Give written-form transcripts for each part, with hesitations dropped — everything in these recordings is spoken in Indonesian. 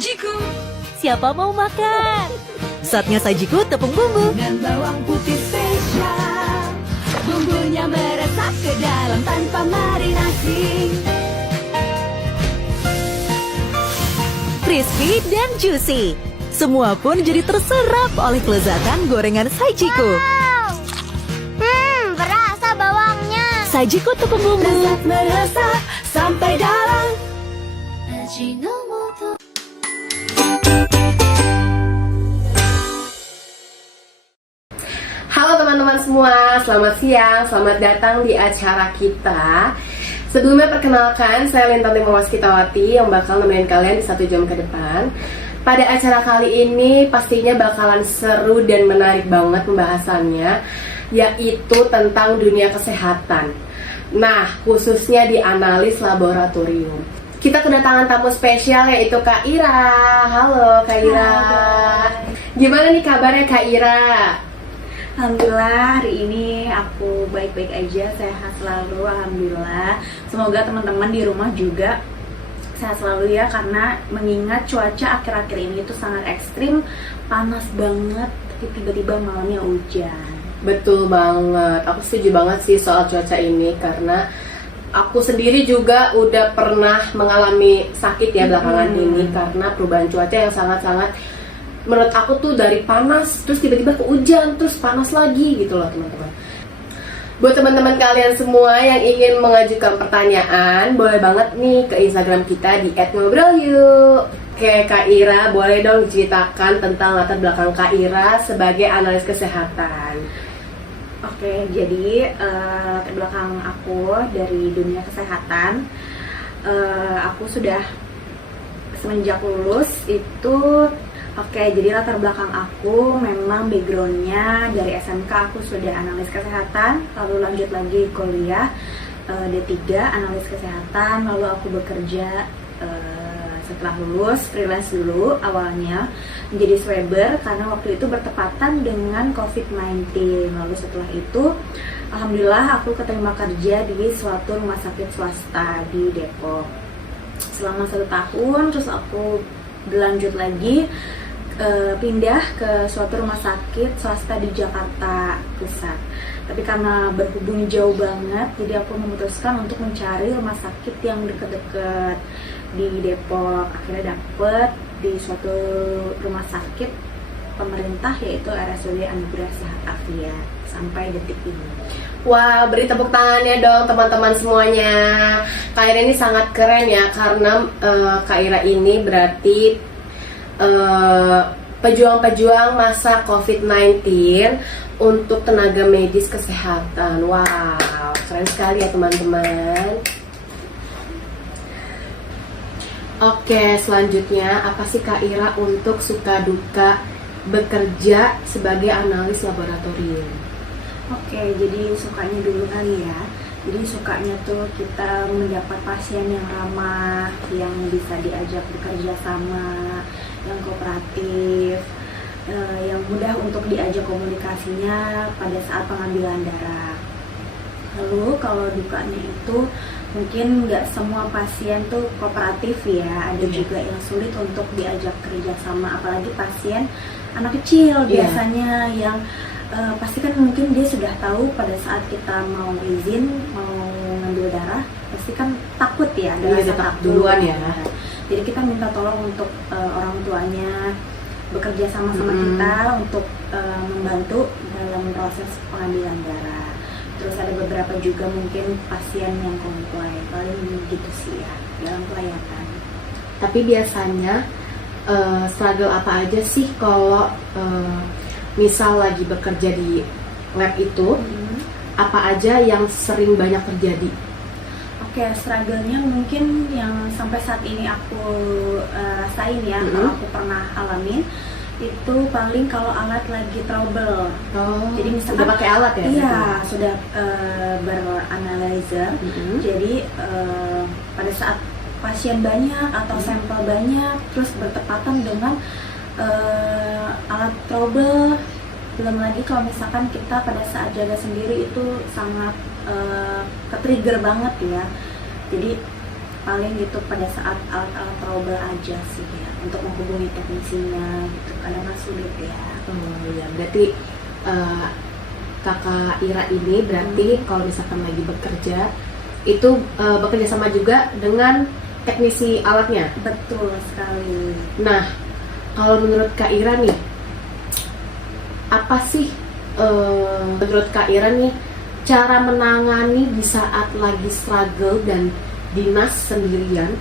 Sajiku Siapa mau makan? Saatnya sajiku tepung bumbu. dengan bawang putih spesial. Bumbunya meresap ke dalam tanpa marinasi. Crispy dan juicy. Semua pun jadi terserap oleh kelezatan gorengan sajiku. Berasa bawangnya. Sajiku tepung bumbu. Lezat meresap sampai dalam. Ajinomoto. Halo teman-teman semua, selamat siang, selamat datang di acara kita. Sebelumnya perkenalkan, saya Lintang Waskitawati yang bakal nemenin kalian di 1 jam ke depan. Pada acara kali ini pastinya bakalan seru dan menarik banget pembahasannya, yaitu tentang dunia kesehatan. Nah, khususnya di analis laboratorium. Kita kedatangan tamu spesial yaitu Kak Ira. Halo Kak Ira. Gimana nih kabarnya Kak Ira? Alhamdulillah hari ini aku baik-baik aja, sehat selalu, alhamdulillah. Semoga teman-teman di rumah juga sehat selalu ya, karena mengingat cuaca akhir-akhir ini itu sangat ekstrim, panas banget, tapi tiba-tiba malamnya hujan. Betul banget, aku setuju banget sih soal cuaca ini, karena aku sendiri juga udah pernah mengalami sakit ya belakangan ini karena perubahan cuaca yang sangat-sangat, menurut aku tuh dari panas terus tiba-tiba ke hujan terus panas lagi gitu loh teman-teman. Buat teman-teman kalian semua yang ingin mengajukan pertanyaan, boleh banget nih ke Instagram kita di @ngobrolyuk. Oke Kak Ira, boleh dong ceritakan tentang latar belakang Kak Ira sebagai analis kesehatan. Oke, jadi latar belakang aku dari dunia kesehatan, aku sudah semenjak lulus itu. Oke, jadi latar belakang aku memang backgroundnya dari SMK aku sudah analis kesehatan, lalu lanjut lagi kuliah D3 analis kesehatan, lalu aku bekerja setelah lulus freelance dulu awalnya menjadi swabber karena waktu itu bertepatan dengan COVID-19. Lalu setelah itu alhamdulillah aku keterima kerja di suatu rumah sakit swasta di Depok selama 1 tahun, terus aku berlanjut lagi pindah ke suatu rumah sakit swasta di Jakarta Pusat. Tapi karena berhubung jauh banget, jadi aku memutuskan untuk mencari rumah sakit yang deket-deket di Depok. Akhirnya dapet di suatu rumah sakit pemerintah yaitu RSUD Anugerah Sehat Afia sampai detik ini. Wah, beri tepuk tangannya dong teman-teman semuanya. Kak Ira ini sangat keren ya, karena Kak Ira ini berarti pejuang-pejuang masa COVID-19 untuk tenaga medis kesehatan. Wow, keren sekali ya teman-teman. Oke, selanjutnya apa sih Kak Ira untuk suka duka bekerja sebagai analis laboratorium? Oke, jadi sukanya dulu kali ya. Jadi sukanya tuh kita mendapat pasien yang ramah, yang bisa diajak bekerja sama, yang kooperatif, yang mudah untuk diajak komunikasinya pada saat pengambilan darah. Lalu kalau dukanya itu mungkin nggak semua pasien tuh kooperatif ya, ada juga yang sulit untuk diajak kerja sama, apalagi pasien anak kecil biasanya yang pasti kan mungkin dia sudah tahu pada saat kita mau izin, mau ngambil darah, pasti kan takut ya, ada rasa takut duluan ya. Jadi kita minta tolong untuk orang tuanya bekerja sama-sama kita untuk membantu dalam proses pengambilan darah. Terus ada beberapa juga mungkin pasien yang komplain, paling gitu sih ya dalam pelayanan. Tapi biasanya struggle apa aja sih kalau misal lagi bekerja di lab itu, apa aja yang sering banyak terjadi? Oke, struggle-nya mungkin yang sampai saat ini aku rasain ya, kalau aku pernah alamin itu paling kalau alat lagi trouble. Jadi misalkan udah pakai alat ya? Iya, sudah beranalyzer. Jadi pada saat pasien banyak atau sampel banyak, terus bertepatan dengan alat trouble, belum lagi kalau misalkan kita pada saat jaga sendiri itu sangat ke-trigger banget ya. Jadi paling gitu pada saat alat-alat trouble aja sih ya, untuk menghubungi teknisinya gitu, kadang sulit ya. Oh ya, berarti kakak Ira ini berarti kalau misalkan lagi bekerja itu bekerja sama juga dengan teknisi alatnya. Betul sekali. Nah, kalau menurut Kak Ira nih, apa sih menurut Kak Ira nih cara menangani di saat lagi struggle dan dinas sendirian,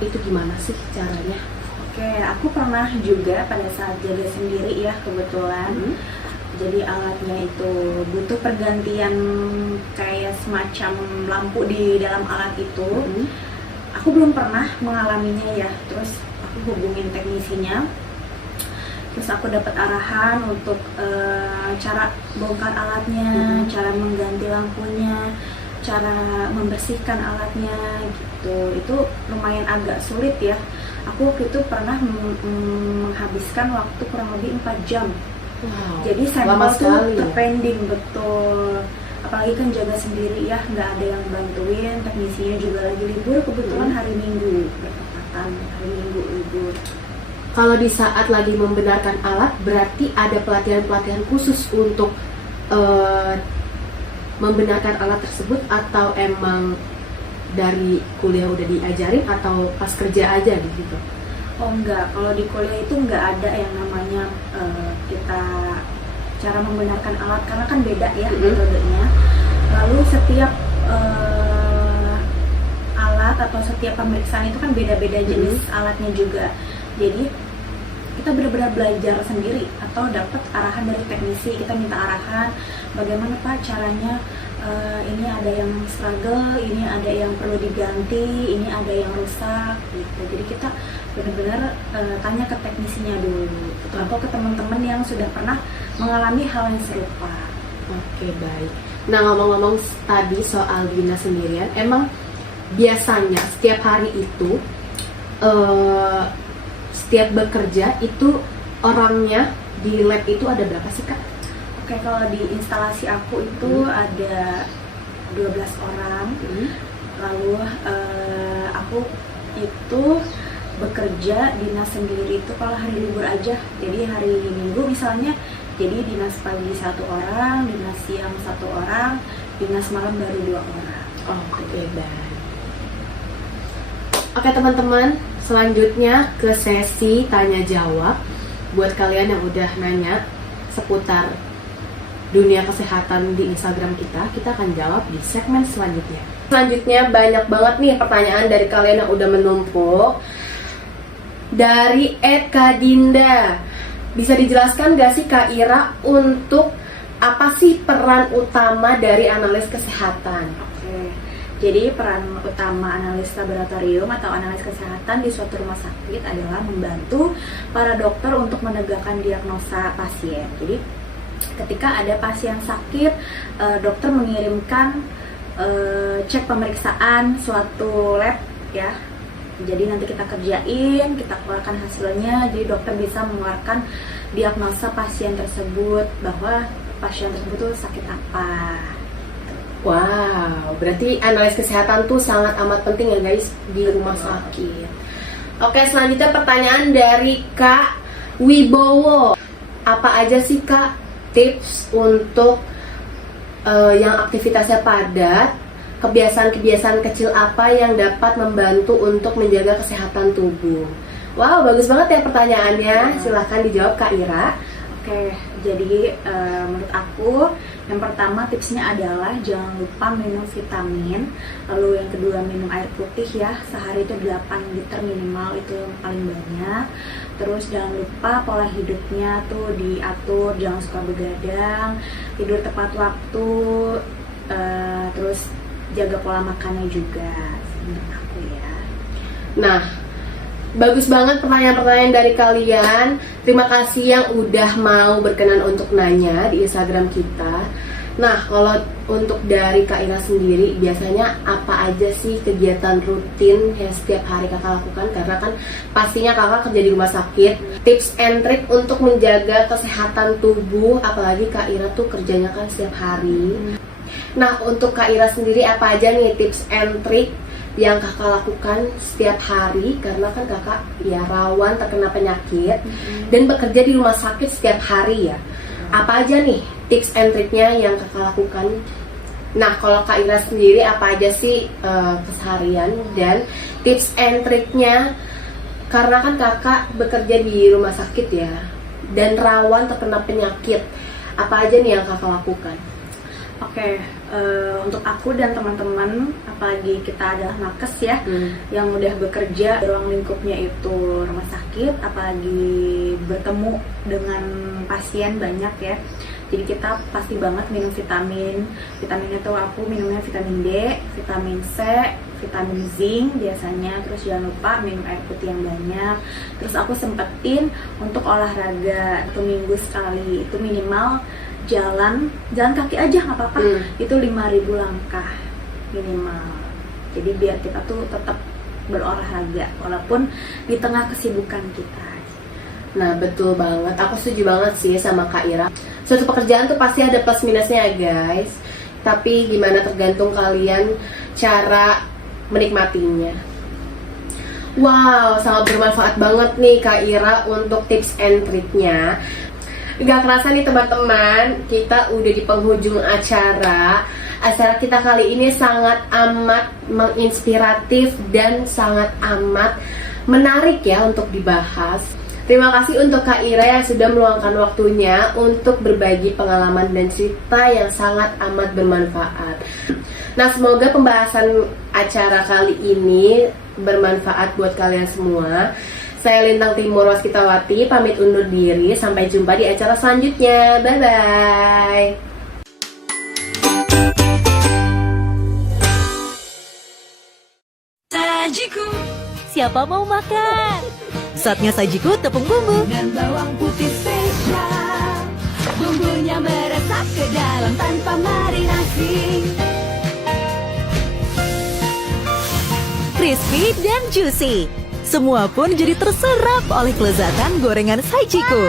itu gimana sih caranya? Oke, aku pernah juga pada saat jaga sendiri ya kebetulan. Jadi alatnya itu butuh pergantian kayak semacam lampu di dalam alat itu. Aku belum pernah mengalaminya ya. Terus aku hubungin teknisinya. Terus aku dapat arahan untuk cara bongkar alatnya, cara mengganti lampunya, cara membersihkan alatnya gitu. Itu lumayan agak sulit ya. Aku waktu itu pernah menghabiskan waktu kurang lebih 4 jam. Wow, Jadi lama sampel tuh sekali ya? terpending, betul. Apalagi kan jaga sendiri ya, nggak ada yang bantuin. Teknisinya juga lagi libur, kebetulan hari Minggu bertepatan hari Minggu libur. Kalau di saat lagi membenarkan alat, berarti ada pelatihan-pelatihan khusus untuk membenarkan alat tersebut, atau emang dari kuliah udah diajarin atau pas kerja aja gitu? Oh enggak, kalau di kuliah itu nggak ada yang namanya kita cara membenarkan alat, karena kan beda ya metodenya. Lalu setiap alat atau setiap pemeriksaan itu kan beda-beda jenis alatnya juga. Jadi kita benar-benar belajar sendiri atau dapat arahan dari teknisi. Kita minta arahan bagaimana Pak caranya, ini ada yang struggle, ini ada yang perlu diganti, ini ada yang rusak gitu. Jadi kita benar-benar tanya ke teknisinya dulu gitu, atau ke teman-teman yang sudah pernah mengalami hal yang serupa. Oke, baik. Nah, ngomong-ngomong tadi soal dinas sendirian, emang biasanya setiap hari itu setiap bekerja itu orangnya di lab itu ada berapa sih Kak? Oke, kalau di instalasi aku itu ada 12 orang. Lalu aku itu bekerja dinas sendiri itu kalau hari libur aja. Jadi hari Minggu misalnya, jadi dinas pagi 1 orang, dinas siang 1 orang, dinas malam baru 2 orang. Oke, baik. Oke teman-teman, selanjutnya ke sesi tanya jawab. Buat kalian yang udah nanya seputar dunia kesehatan di Instagram kita akan jawab di segmen selanjutnya. Selanjutnya banyak banget nih pertanyaan dari kalian yang udah menumpuk. Dari Eka Dinda, bisa dijelaskan gak sih Kak Ira untuk apa sih peran utama dari analis kesehatan? Oke, jadi peran utama analis laboratorium atau analis kesehatan di suatu rumah sakit adalah membantu para dokter untuk menegakkan diagnosa pasien. Jadi ketika ada pasien sakit, dokter mengirimkan cek pemeriksaan suatu lab ya. Jadi nanti kita kerjain, kita keluarkan hasilnya. Jadi dokter bisa mengeluarkan diagnosa pasien tersebut, bahwa pasien tersebut tuh sakit apa. Wow, berarti analis kesehatan tuh sangat amat penting ya guys di rumah sakit. Oke, selanjutnya pertanyaan dari Kak Wibowo. Apa aja sih Kak tips untuk yang aktivitasnya padat? Kebiasaan-kebiasaan kecil apa yang dapat membantu untuk menjaga kesehatan tubuh? Wow, bagus banget ya pertanyaannya. Silahkan dijawab Kak Ira. Oke, jadi menurut aku yang pertama tipsnya adalah jangan lupa minum vitamin. Lalu yang kedua minum air putih ya, sehari itu 8 liter minimal, itu yang paling banyak. Terus jangan lupa pola hidupnya tuh diatur, jangan suka begadang, tidur tepat waktu, terus jaga pola makannya juga menurut aku ya. Nah, bagus banget pertanyaan-pertanyaan dari kalian. Terima kasih yang udah mau berkenan untuk nanya di Instagram kita. Nah, kalau untuk dari Kak Ira sendiri, biasanya apa aja sih kegiatan rutin yang setiap hari kakak lakukan? Karena kan pastinya kakak kerja di rumah sakit. Tips and trick untuk menjaga kesehatan tubuh, apalagi Kak Ira tuh kerjanya kan setiap hari. Nah, untuk Kak Ira sendiri apa aja nih tips and trick yang kakak lakukan setiap hari, karena kan kakak ya rawan terkena penyakit dan bekerja di rumah sakit setiap hari ya. Apa aja nih tips and triknya yang kakak lakukan? Nah, kalau Kak Ira sendiri apa aja sih keseharian dan tips and triknya? Karena kan kakak bekerja di rumah sakit ya dan rawan terkena penyakit. Apa aja nih yang kakak lakukan? Oke, untuk aku dan teman-teman, apalagi kita adalah nakes ya, yang udah bekerja di ruang lingkupnya itu rumah sakit, apalagi bertemu dengan pasien banyak ya. Jadi kita pasti banget minum vitamin. Vitamin itu aku minumnya vitamin D, vitamin C, vitamin zinc biasanya. Terus jangan lupa minum air putih yang banyak. Terus aku sempetin untuk olahraga 1 minggu sekali. Itu minimal jalan kaki aja nggak apa-apa. Itu 5.000 langkah minimal. Jadi biar kita tuh tetap berolahraga walaupun di tengah kesibukan kita. Nah, betul banget. Aku setuju banget sih sama Kak Ira. Suatu pekerjaan tuh pasti ada plus minusnya ya guys. Tapi gimana tergantung kalian cara menikmatinya. Wow, sangat bermanfaat banget nih Kak Ira untuk tips and triknya. Gak kerasa nih teman-teman, kita udah di penghujung acara. Acara kita kali ini sangat amat menginspiratif dan sangat amat menarik ya untuk dibahas. Terima kasih untuk Kak Ira yang sudah meluangkan waktunya untuk berbagi pengalaman dan cerita yang sangat amat bermanfaat. Nah, semoga pembahasan acara kali ini bermanfaat buat kalian semua. Saya Lintang Timur Waskitawati pamit undur diri. Sampai jumpa di acara selanjutnya. Bye-bye. Sajiku Siapa mau makan? Saatnya sajiku tepung bumbu. dengan bawang putih spesial, bumbunya meresap ke dalam tanpa marinasi. Crispy dan juicy. Semua pun jadi terserap oleh kelezatan gorengan sajiku.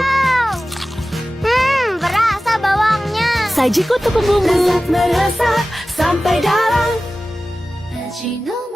Berasa bawangnya. Sajiku tepung bumbu. Lezat meresap sampai dalam. Ajino